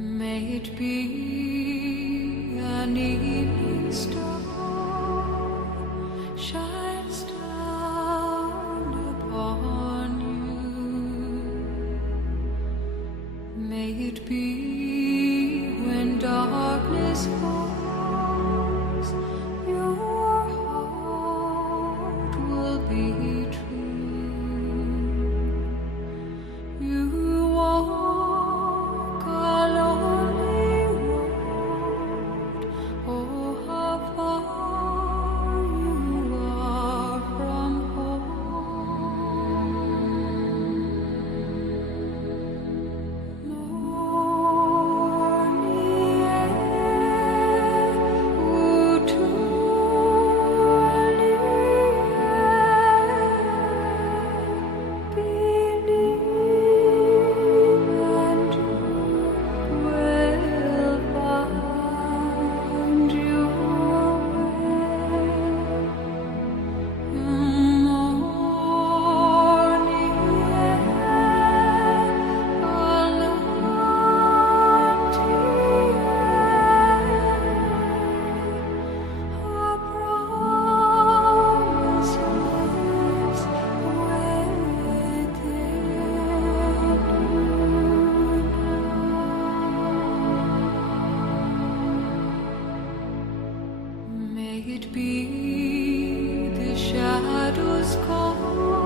May it be an evening star shines down upon you. May it be when darkness falls, your heart will be true. You walk a lonely road, oh how far you are from home. Morning air, would to believe and you will find your way. Morning air, a promise lives within you. May it be the shadows call